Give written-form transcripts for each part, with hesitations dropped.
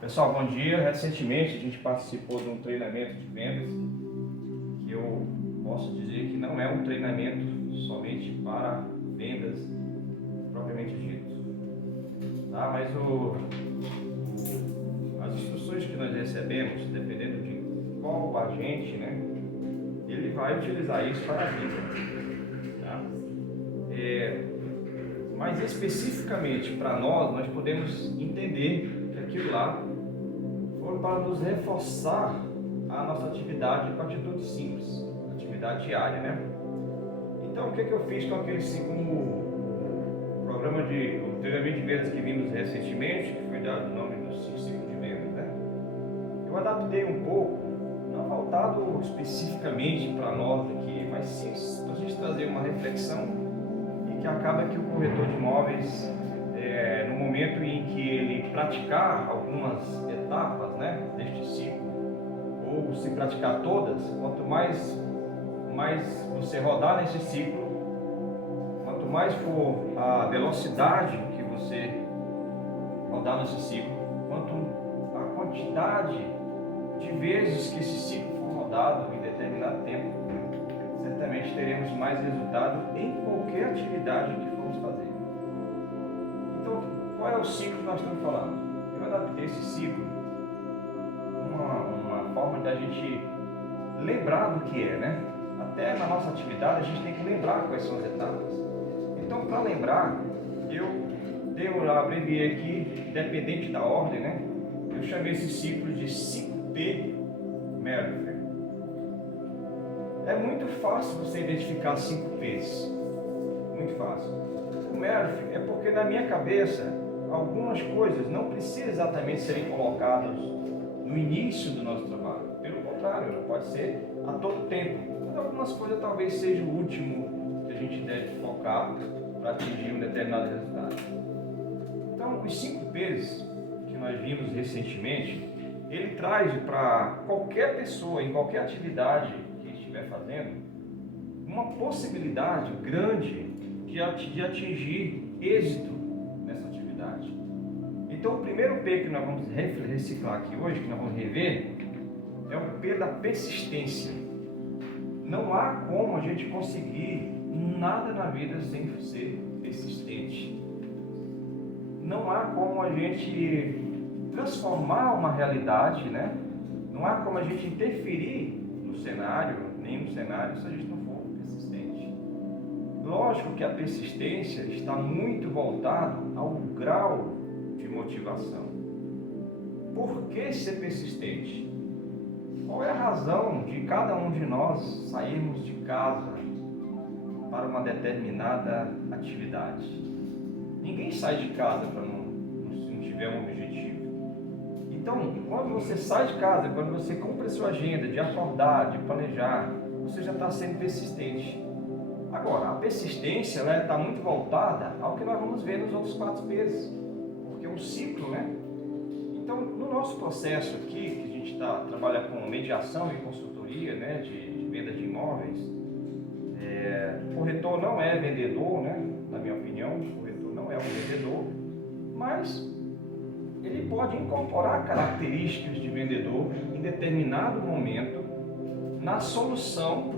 Pessoal, bom dia. Recentemente a gente participou de um treinamento de vendas que eu posso dizer que não é um treinamento somente para vendas propriamente dito, tá? Mas as instruções que nós recebemos, dependendo de qual agente, né, ele vai utilizar isso para a venda, tá? Mas especificamente para nós podemos entender que aquilo lá foi para nos reforçar a nossa atividade com atitude simples, atividade diária, né? Então, o que eu fiz com aquele programa de treinamento de vendas que vimos recentemente, que foi dado o nome dos 5 ciclos de vendas, né? Eu adaptei um pouco, não voltado especificamente para nós aqui, mas sim para a gente trazer uma reflexão e que acaba que o corretor de imóveis, no momento em que ele praticar algumas etapas, né, deste ciclo, ou se praticar todas, quanto mais você rodar nesse ciclo, quanto mais for a velocidade que você rodar nesse ciclo, quanto a quantidade de vezes que esse ciclo for rodado em determinado tempo, certamente teremos mais resultado em qualquer atividade que formos fazer. Então, qual é o ciclo que nós estamos falando? Eu adaptei esse ciclo uma forma da gente lembrar do que é, né? Até na nossa atividade a gente tem que lembrar quais são as etapas. Então, para lembrar, eu abreviei aqui, dependente da ordem, né? Eu chamei esse ciclo de 5P Murphy. É muito fácil você identificar 5 P's, muito fácil. O Murphy é porque na minha cabeça algumas coisas não precisam exatamente serem colocadas no início do nosso trabalho. Pelo contrário, pode ser a todo tempo. Mas algumas coisas talvez seja o último que a gente deve focar para atingir um determinado resultado. Então, os 5 P's que nós vimos recentemente, ele traz para qualquer pessoa, em qualquer atividade que estiver fazendo, uma possibilidade grande de atingir êxito nessa atividade. Então, o primeiro P que nós vamos reciclar aqui hoje, que nós vamos rever, é o P da persistência. Não há como a gente conseguir nada na vida sem ser persistente. Não há como a gente transformar uma realidade, né? Não há como a gente interferir no cenário, nem no cenário, se a gente não for persistente. Lógico que a persistência está muito voltado ao grau de motivação. Por que ser persistente? Qual é a razão de cada um de nós sairmos de casa para uma determinada atividade? Ninguém sai de casa se não tiver um objetivo. Então, quando você sai de casa, quando você cumpre a sua agenda de acordar, de planejar, você já está sendo persistente. Agora, a persistência está muito voltada ao que nós vamos ver nos outros 4 P's, porque é um ciclo, né? Então, no nosso processo aqui, que a gente trabalha com mediação e consultoria, né, de venda de imóveis, o corretor não é vendedor, né? Na minha opinião, o corretor não é um vendedor, mas ele pode incorporar características de vendedor em determinado momento na solução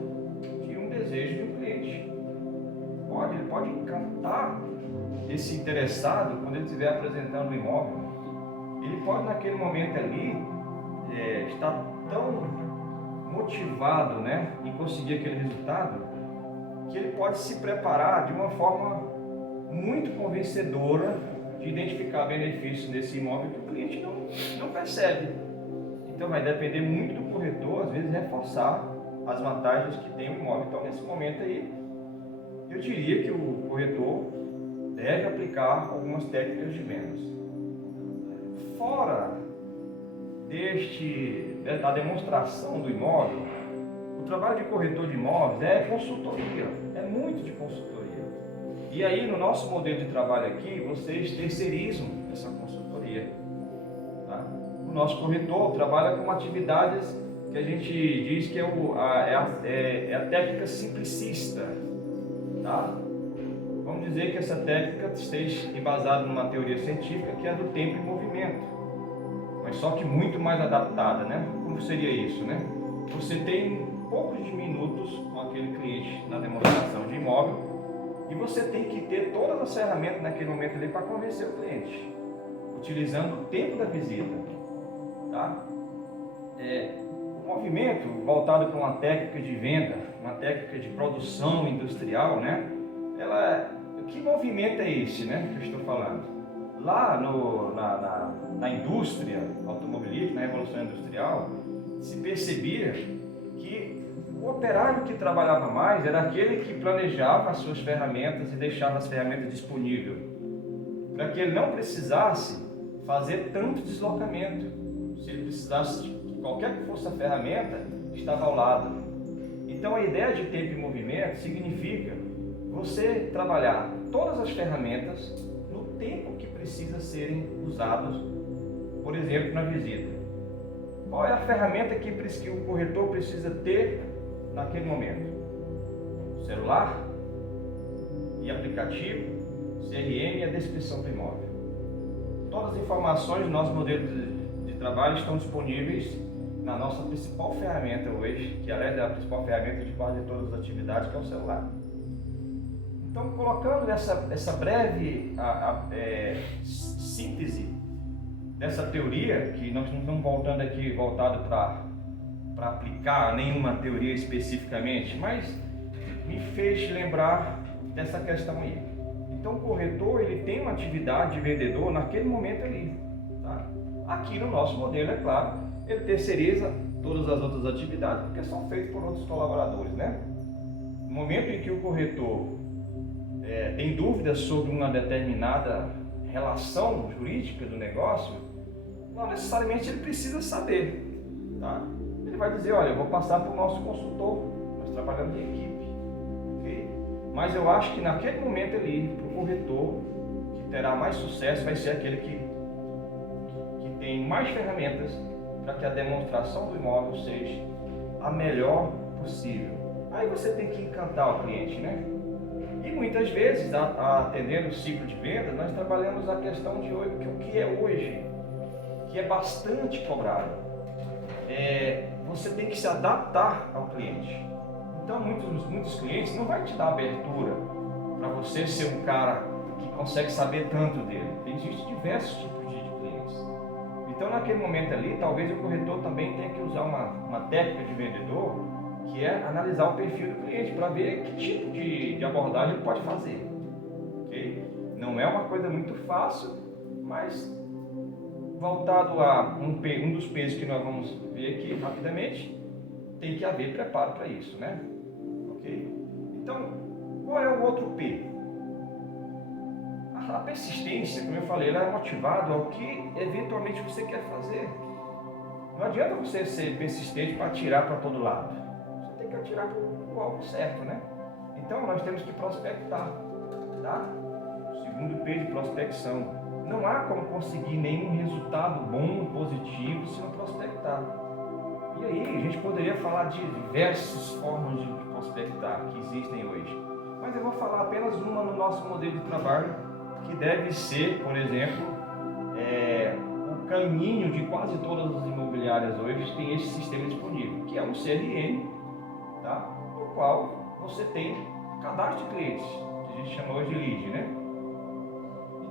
de um desejo de um cliente. Ele pode encantar esse interessado quando ele estiver apresentando o imóvel. Ele pode naquele momento ali estar tão motivado, né, em conseguir aquele resultado, que ele pode se preparar de uma forma muito convencedora de identificar benefícios nesse imóvel que o cliente não percebe. Então vai depender muito do corretor, às vezes, reforçar as vantagens que tem o imóvel. Então, nesse momento aí, eu diria que o corretor deve aplicar algumas técnicas de vendas. Fora da demonstração do imóvel, o trabalho de corretor de imóveis é consultoria, é muito de consultoria. E aí, no nosso modelo de trabalho aqui, vocês terceirizam essa consultoria. Tá? O nosso corretor trabalha com atividades que a gente diz que é a técnica simplicista. Tá? Vamos dizer que essa técnica esteja embasada numa teoria científica que é do tempo em movimento. mas só que muito mais adaptada, né? Como seria isso, né? Você tem poucos minutos com aquele cliente na demonstração de imóvel e você tem que ter todas as ferramentas naquele momento ali para convencer o cliente, utilizando o tempo da visita, tá? O movimento voltado para uma técnica de venda, uma técnica de produção industrial, né? Que movimento é esse, né, que eu estou falando? Lá na indústria automobilística, na Revolução Industrial, se percebia que o operário que trabalhava mais era aquele que planejava as suas ferramentas e deixava as ferramentas disponíveis, para que ele não precisasse fazer tanto deslocamento. Se ele precisasse de qualquer que fosse a ferramenta, estava ao lado. Então a ideia de tempo e movimento significa você trabalhar todas as ferramentas no tempo que precisa serem usadas, por exemplo, na visita. Qual é a ferramenta que o corretor precisa ter naquele momento? Celular e aplicativo, CRM e a descrição do imóvel. Todas as informações do nosso modelo de trabalho estão disponíveis na nossa principal ferramenta hoje, que aliás é a principal ferramenta de quase todas as atividades, que é o celular. Então, colocando essa breve síntese dessa teoria, que nós não estamos voltando aqui voltado para aplicar nenhuma teoria especificamente, mas me fez lembrar dessa questão aí. Então, o corretor ele tem uma atividade de vendedor naquele momento ali. Tá? Aqui no nosso modelo, é claro, ele terceiriza todas as outras atividades, porque são feitas por outros colaboradores, né? No momento em que o corretor tem dúvidas sobre uma determinada relação jurídica do negócio, não necessariamente ele precisa saber, tá? Ele vai dizer, olha, eu vou passar para o nosso consultor, nós trabalhamos em equipe, ok? Mas eu acho que naquele momento ali, para o corretor, que terá mais sucesso, vai ser aquele que tem mais ferramentas para que a demonstração do imóvel seja a melhor possível. Aí você tem que encantar o cliente, né? E muitas vezes, atendendo o ciclo de vendas, nós trabalhamos a questão de hoje, que o que é hoje, que é bastante cobrado, você tem que se adaptar ao cliente. Então, muitos clientes não vai te dar abertura para você ser um cara que consegue saber tanto dele. Existem diversos tipos de clientes. Então, naquele momento ali, talvez o corretor também tenha que usar uma técnica de vendedor, que é analisar o perfil do cliente para ver que tipo de abordagem ele pode fazer. Okay? Não é uma coisa muito fácil, mas voltado a um dos P's que nós vamos ver aqui rapidamente, tem que haver preparo para isso, né? Ok? Então, qual é o outro P? A persistência, como eu falei, ela é motivada ao que eventualmente você quer fazer. Não adianta você ser persistente para atirar para todo lado. Você tem que atirar para o alvo certo, né? Então, nós temos que prospectar, tá? O segundo P de prospecção. Não há como conseguir nenhum resultado bom, positivo, se não prospectar. E aí, a gente poderia falar de diversas formas de prospectar que existem hoje. Mas eu vou falar apenas uma no nosso modelo de trabalho, que deve ser, por exemplo, o caminho de quase todas as imobiliárias hoje tem esse sistema disponível, que é um CRM, tá? No qual você tem cadastro de clientes, que a gente chama hoje de lead, né?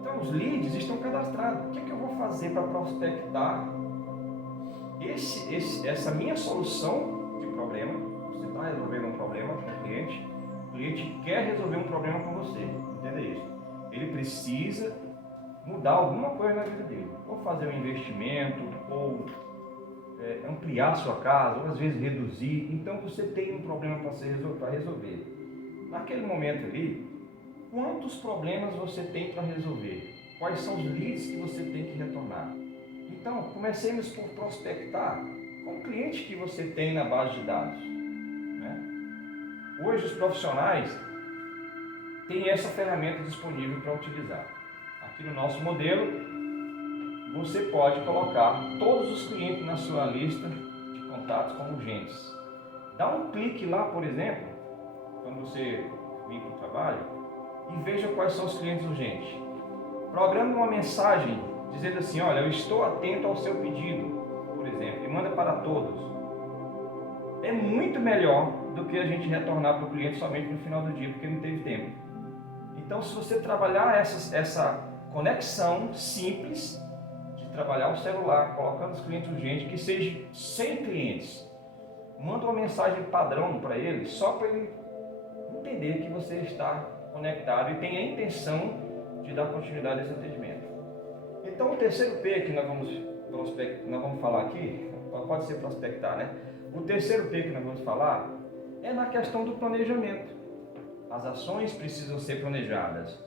Então, os leads estão cadastrados. O que eu vou fazer para prospectar essa minha solução de problema? Você está resolvendo um problema com o cliente quer resolver um problema com você, entenda isso. Ele precisa mudar alguma coisa na vida dele, ou fazer um investimento, ou ampliar a sua casa, ou às vezes reduzir. Então, você tem um problema para resolver. Naquele momento ali, quantos problemas você tem para resolver? Quais são os leads que você tem que retornar? Então, comecemos por prospectar com o cliente que você tem na base de dados, né? Hoje, os profissionais têm essa ferramenta disponível para utilizar. Aqui no nosso modelo, você pode colocar todos os clientes na sua lista de contatos como urgentes. Dá um clique lá, por exemplo, quando você vir para o trabalho, e veja quais são os clientes urgentes. Programe uma mensagem dizendo assim, olha, eu estou atento ao seu pedido, por exemplo, e manda para todos, é muito melhor do que a gente retornar para o cliente somente no final do dia, porque não teve tempo. Então, se você trabalhar essa conexão simples, de trabalhar o celular, colocando os clientes urgentes, que seja 100 clientes, manda uma mensagem padrão para ele, só para ele entender que você está conectado e tem a intenção de dar continuidade a esse atendimento. Então, o terceiro P que nós vamos falar aqui, pode ser prospectar, né? O terceiro P que nós vamos falar é na questão do planejamento. As ações precisam ser planejadas.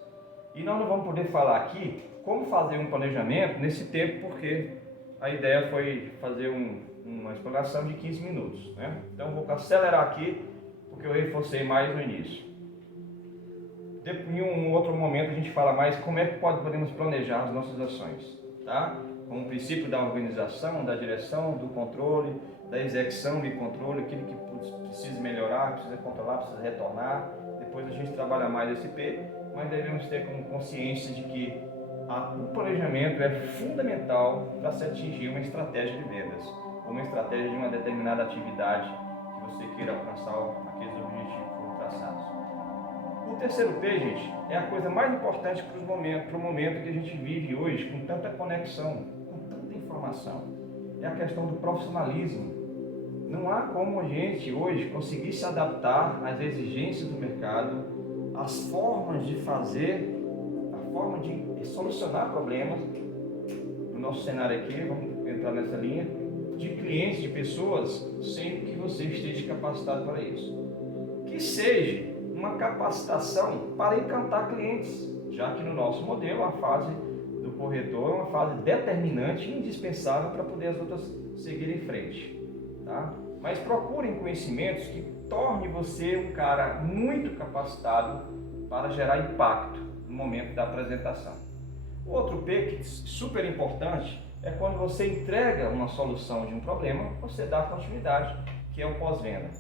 E nós não vamos poder falar aqui como fazer um planejamento nesse tempo, porque a ideia foi fazer uma explanação de 15 minutos, né? Então vou acelerar aqui, porque eu reforcei mais no início. Em um outro momento a gente fala mais como é que podemos planejar as nossas ações, tá? Com o princípio da organização, da direção, do controle, da execução e controle, aquilo que precisa melhorar, precisa controlar, precisa retornar. Depois a gente trabalha mais esse P, mas devemos ter como consciência de que o planejamento é fundamental para se atingir uma estratégia de vendas, ou uma estratégia de uma determinada atividade que você queira alcançar aqueles objetivos que foram traçados. O terceiro P, gente, é a coisa mais importante para o momento que a gente vive hoje, com tanta conexão, com tanta informação. É a questão do profissionalismo. Não há como a gente hoje conseguir se adaptar às exigências do mercado, às formas de fazer, a forma de solucionar problemas. No nosso cenário aqui, vamos entrar nessa linha, de clientes, de pessoas, sem que você esteja capacitado para isso. Que seja uma capacitação para encantar clientes, já que no nosso modelo a fase do corretor é uma fase determinante e indispensável para poder as outras seguirem em frente, tá? Mas procurem conhecimentos que tornem você um cara muito capacitado para gerar impacto no momento da apresentação. O outro P, que é super importante, é quando você entrega uma solução de um problema, você dá continuidade, que é o pós-venda.